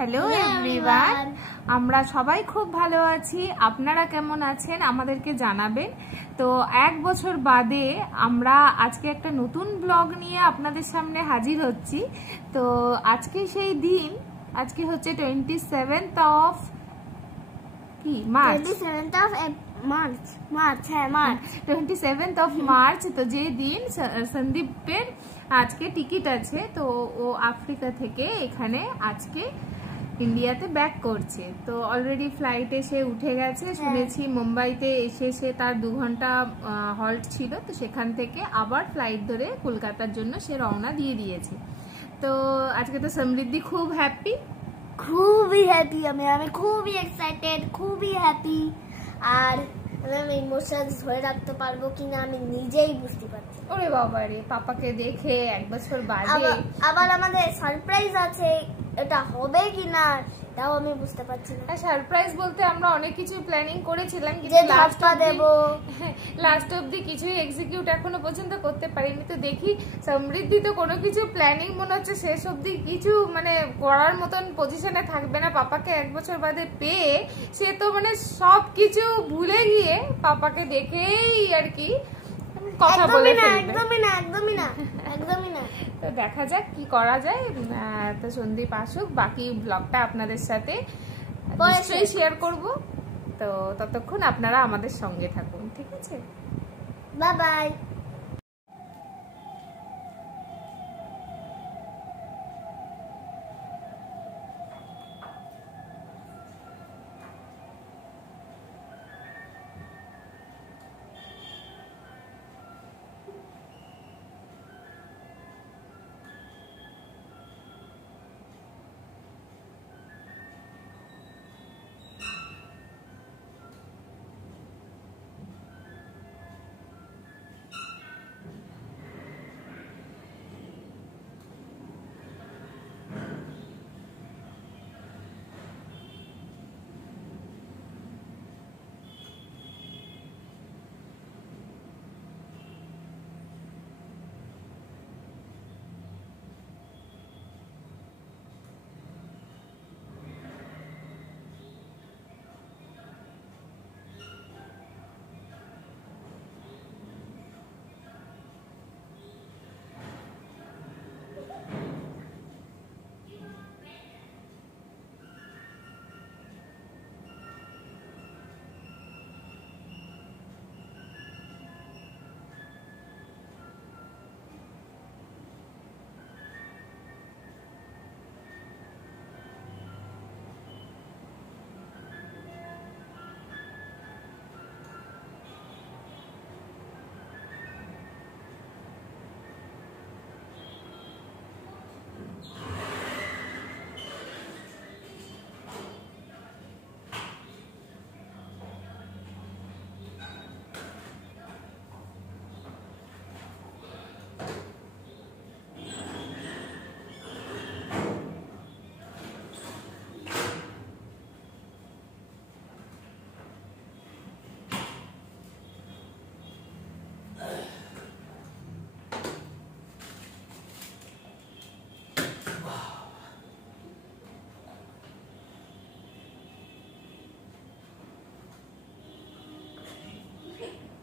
Hello everyone, আমরা সবাই খুব ভালো আছি। আপনারা কেমন আছেন আমাদেরকে জানাবেন। তো এক বছর বাদে আমরা আজকে একটা নতুন ব্লগ নিয়ে আপনাদের সামনে হাজির হচ্ছি। তো আজকে সেই দিন, আজকে হচ্ছে 27th of March. 27th of March. তো যে দিন সন্দীপের আজকে টিকিট আছে, তো ও আফ্রিকা থেকে এখানে আজকে ইন্ডিয়াতে ব্যাক করছে। তো অলরেডি ফ্লাইটে সে উঠে গেছে, শুনেছি মুম্বাইতে এসে সে তার 2 ঘন্টা হল্ট ছিল, তো সেখান থেকে আবার ফ্লাইট ধরে কলকাতার জন্য সে রওনা দিয়ে দিয়েছে। তো আজকে তো সমৃদ্ধি খুব হ্যাপি, খুবই হ্যাপি। আমি খুবই এক্সাইটেড, খুবই হ্যাপি। আর আমি ইমোশনস ধরে রাখতে পারবো কিনা আমি নিজেই বুঝতে পারছি। ওরে বাবা রে, পাপাকে দেখে এক বছর বাদে আবার আমাদের সারপ্রাইজ আছে, এটা হবে কিনা তাও আমি বুঝতে পারছি না। সারপ্রাইজ বলতে আমরা অনেক কিছু প্ল্যানিং করেছিলাম, যে ধাপটা দেব লাস্ট অবধি কিছুই এক্সিকিউট এখনো পর্যন্ত করতে পারিনি। তো দেখি সমৃদ্ধি তো কোনো কিছু প্ল্যানিং মনে হচ্ছে শেষ অবধি কিছু মানে করার মতন পজিশনে থাকবে না। পাপাকে এক বছর বাদে পেয়ে সে তো মানে সব কিছু ভুলে গিয়ে পাপাকে দেখেই আর কি কথা বলে একদমই না। তো দেখা যাক কি করা যায়। তো সন্দীপ আসুক, বাকি ব্লগটা আপনাদের সাথে নিশ্চয়ই শেয়ার করব। তো ততক্ষণ আপনারা আমাদের সঙ্গে থাকুন, ঠিক আছে? Bye bye.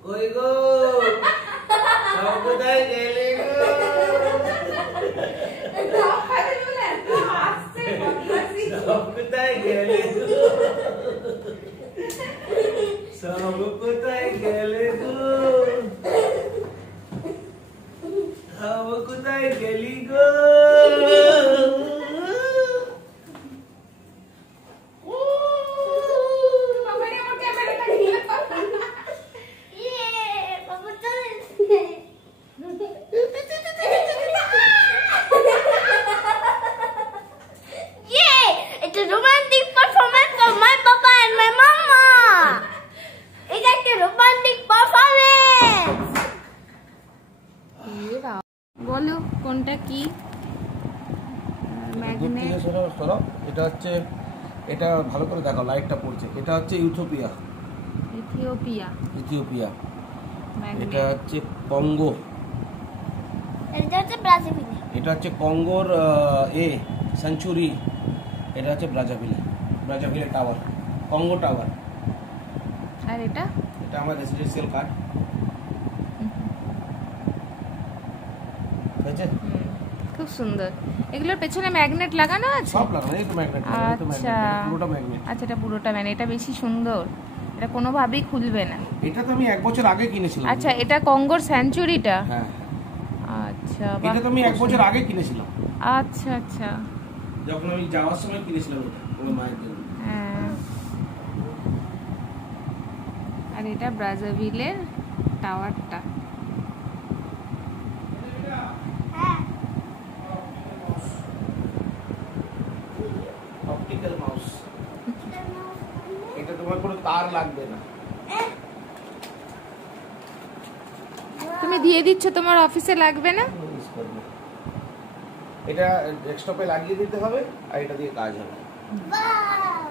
কই গো সব কোথায় গেলে গো? সব কোথায় গেলে গো? সব কোথায় গেলে গো? সব কোথায় গেলি গো? বলো কোনটা কি? এটা হচ্ছে, এটা ভালো করে দেখো, লাইটটা পড়ছে। এটা হচ্ছে ইথিওপিয়া। এটা হচ্ছে কঙ্গো। এটা হচ্ছে ব্রাজিল। এটা হচ্ছে কঙ্গোর সেঞ্চুরি এটা হচ্ছে ব্রাজাভিলের টাওয়ার, কঙ্গো টাওয়ার। আর এটা এটা আমার রেসিডেন্সিয়াল কার্ড। হয়েছে? খুব সুন্দর। এগুলোর পেছনে ম্যাগনেট লাগানো আছে? সব লাগানো, এই তো ম্যাগনেট। আচ্ছা, পুরোটা ম্যাগনেট। আচ্ছা, এটা পুরোটা ম্যাগনেট। এটা বেশি সুন্দর, এটা কোনোভাবেই খুলবে না। এটা তো আমি 1 বছর আগে কিনেছিলাম। আচ্ছা, এটা কঙ্গোর স্যাঞ্চুরিটা? হ্যাঁ। আচ্ছা, এটা তো আমি 1 বছর আগে কিনেছিলাম। আচ্ছা আচ্ছা, যখন আমি যাওয়ার সময় কিনেছিলাম এটা আমার মায়ের জন্য। হ্যাঁ। আর এটা ব্রাজাভিলের টাওয়ারটা। Optical mouse. এটা তোমার কোনো তার লাগবে না। তুমি দিয়ে দিচ্ছ, তোমার অফিসে লাগবে না? এটা ডেস্কটপে লাগিয়ে দিতে হবে আর এটা দিয়ে কাজ হবে।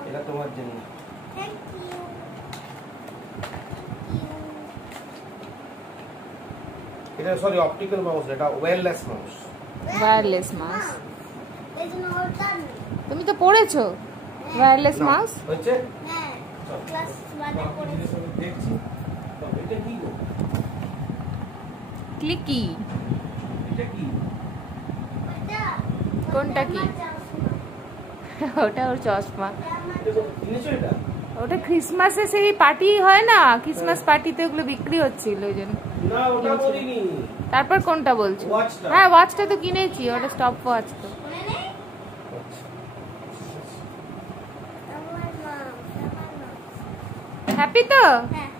এটা তোমার জন্য। এটা সরি অপটিক্যাল মাউস, এটা ওয়্যারলেস মাউস। ওয়্যারলেস মাউস তুমি তো পড়েছো ওয়্যারলেস মাউস? হচ্ছে হ্যাঁ, ক্লাস 1 এ পড়েছি। দেখছি তো এটা কি গো? ক্লিকি। এটা কি? কোনটা কি? ওটা ওর চশমা। কিনেছো এটা? ওটা ক্রিসমাসে সেই পার্টি হয় না, ক্রিসমাস পার্টিতে ওগুলো বিক্রি হচ্ছিল ওই জন্য। না ওটা বলিনি। তারপর কোনটা বলছো? ওয়াচটা। হ্যাঁ, ওয়াচটা তো কিনেছি, ওটা স্টপ ওয়াচ তো। হ্যাপি তো? হ্যাঁ।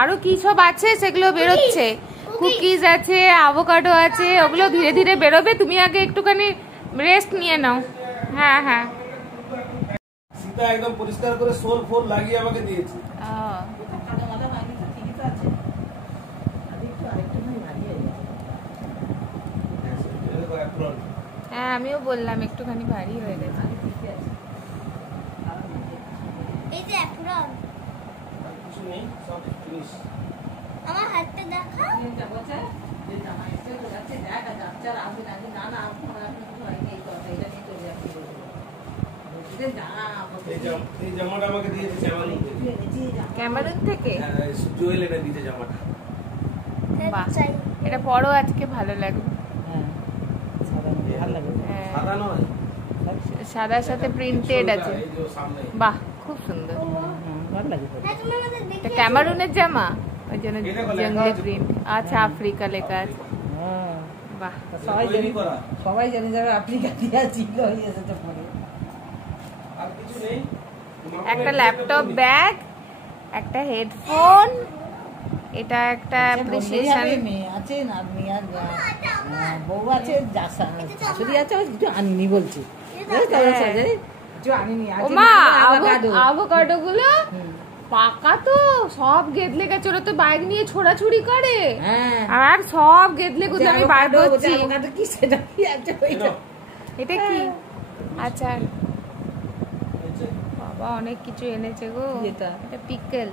আরো কি সব আছে সেগুলো বেরোচ্ছে। কুকিজ আছে, আভোকাডো আছে, ওগুলো ধীরে ধীরে বেরোবে। তুমি আগে একটুখানি রেস্ট নিয়ে নাও। হ্যাঁ হ্যাঁ। সীতা একদম পরিষ্কার করে সোল ফোল লাগিয়ে আমাকে দিয়েছে। হ্যাঁ, আমিও বললাম একটুখানি ভারী হয়ে গেছে। এই যে অ্যাপ্রন, কিছু নেই, সব জিনিস। আমার হাতটা দেখা। এই জামাটা আমাকে দিয়েছে ক্যামেরুন থেকে। জুয়েল এটা দিয়েছে জামাটা। বাহ, এটা পরো আজকে, ভালো লাগবে। হ্যাঁ, সাদা নয়, সাদার সাথে প্রিন্টেড আছে। এই যে সামনে। বাহ, খুব সুন্দর। হ্যাঁ, তুমি আমাদের এটা দেখে ক্যামেরুনের জামা, ওই জন্য এটা লেখা জঙ্গলি আছে। প্রিন্ট। আচ্ছা, আফ্রিকা লেখা আছে। বাহ, সবাই জানি যাবে আফ্রিকা দিয়া ছিল এসেছে পরে। আর কিছু নেই। একটা ল্যাপটপ ব্যাগ, একটা হেডফোন, এটা একটা অ্যাপ্রিসিয়েশন। মেয়ে আছে, নাতনি আর বউ আছে, শাশুড়ি আছে, কিছু আনিনি বলছি। কিছু আনিনি। ওমা, আভোকাডো গুলো পাকা তো সব গেদলে গেছে। ওরা তো বাইক নিয়ে ছোড়াছুড়ি করে, আর সব গেদলে গুলো আমি বার করছি। কি সেটা কি আছে ওইটা? এটা কি? আচ্ছা, বাবা অনেক কিছু এনেছে গো। এটা পিকল,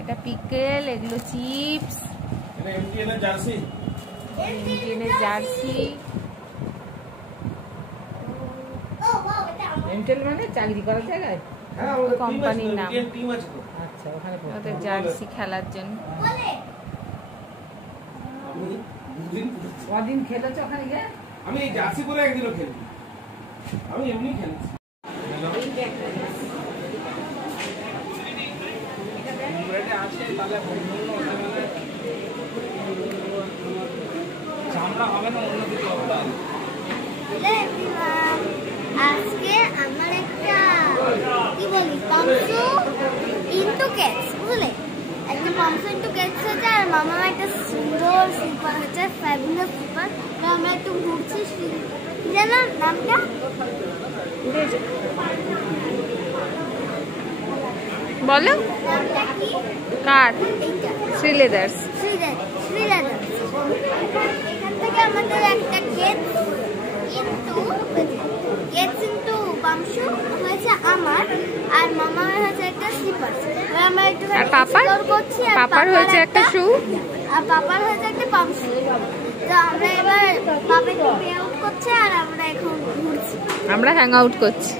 এটা পিকল, এগুলো চিপস, এটা এমটিএন এর জার্সি। এমটিএন এর জার্সি। এমটেল মানে চাকরি করার জায়গায়? হ্যাঁ, আমাদের কোম্পানির নাম। এমটিএন টিম আছে তো। আচ্ছা, ওখানে ওদের জার্সি খেলার জন্য। বলে আমি দুদিন কদিন খেলেছো ওখানে গিয়ে? আমি এই জার্সি পরে একদিনও খেলি, আমি এমনি খেলেছি। চামড়া হবে না, অন্য কিছু হবে না। হ্যালো এভরিওয়ান, আজকে আমার একটা কি বলি পামসু ইনটু ক্যাটস, বুঝলে? একটা পামসু ইনটু ক্যাটস হচ্ছে, আর মামা একটা সুন্দর স্লিপার হচ্ছে, ফ্যাবুলাস স্লিপার। তো আমরা একটু ঘুরছি। কি জানো নামটা? বলো, নামটা কি? কার? এইটা শ্রীলেদার্স। শ্রীলেদার। এখান থেকে আমাদের একটা গেটস ইনটু পামসু হয়েছে আমার, আর মামার হয়েছে একটা স্লিপার। আমরা একটু আর পাপার? করছি, আর পাপার হয়েছে একটা শু, আর পাপার হয়েছে একটা পামসু। তো আমরা এবার পাপা একটু পে আউট করছে, আর আমরা এখন ঘুরছি। আমরা হ্যাং আউট করছি।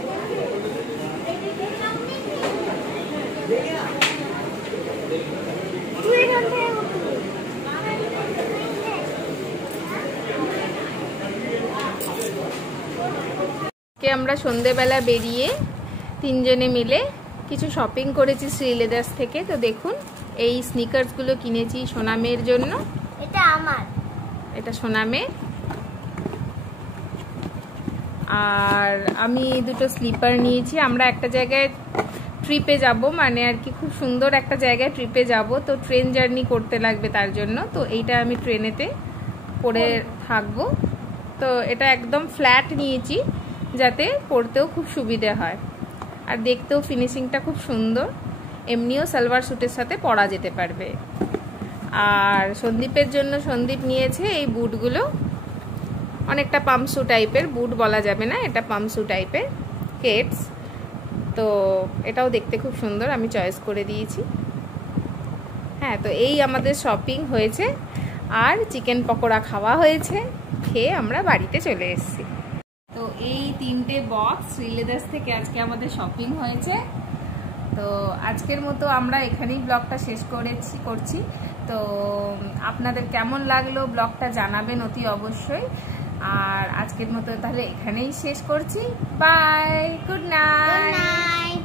আজকে আমরা সন্ধেবেলা বেরিয়ে তিনজনে মিলে কিছু শপিং করেছি শ্রী লেদার্স থেকে। তো দেখুন এই স্নিকার্সগুলো কিনেছি সোনামের জন্য। এটা আমার, এটা সোনামের। আর আমি দুটো স্লিপার নিয়েছি। আমরা একটা জায়গায় ট্রিপে যাব, মানে আর কি খুব সুন্দর একটা জায়গায় ট্রিপে যাব, তো ট্রেন জার্নি করতে লাগবে তার জন্য। তো এইটা আমি ট্রেনেতে পরে থাকবো। তো এটা একদম ফ্ল্যাট নিয়েছি যাতে পরতেও খুব সুবিধে হয়, আর দেখতেও ফিনিশিংটা খুব সুন্দর। এমনিও সালোয়ার স্যুটের সাথে পরা যেতে পারবে। আর সন্দীপের জন্য সন্দীপ নিয়েছে এই বুটগুলো, অনেকটা পামসু টাইপের, বুট বলা যাবে না, এটা পামসু টাইপের কেটস। তো এটাও দেখতে খুব সুন্দর, আমি চয়েস করে দিয়েছি। হ্যাঁ, তো এই আমাদের শপিং হয়েছে, আর চিকেন পকোড়া খাওয়া হয়েছে, খেয়ে আমরা বাড়িতে চলে এসেছি। তো এই 3টে বক্স শ্রী লেদার্স থেকে আজকে আমাদের শপিং হয়েছে। তো আজকের মতো আমরা এখানেই ব্লগটা শেষ করছি। তো আপনাদের কেমন লাগলো ব্লগটা জানাবেন অতি অবশ্যই। আর আজকের মতো তাহলে এখানেই শেষ করছি। Bye, good night.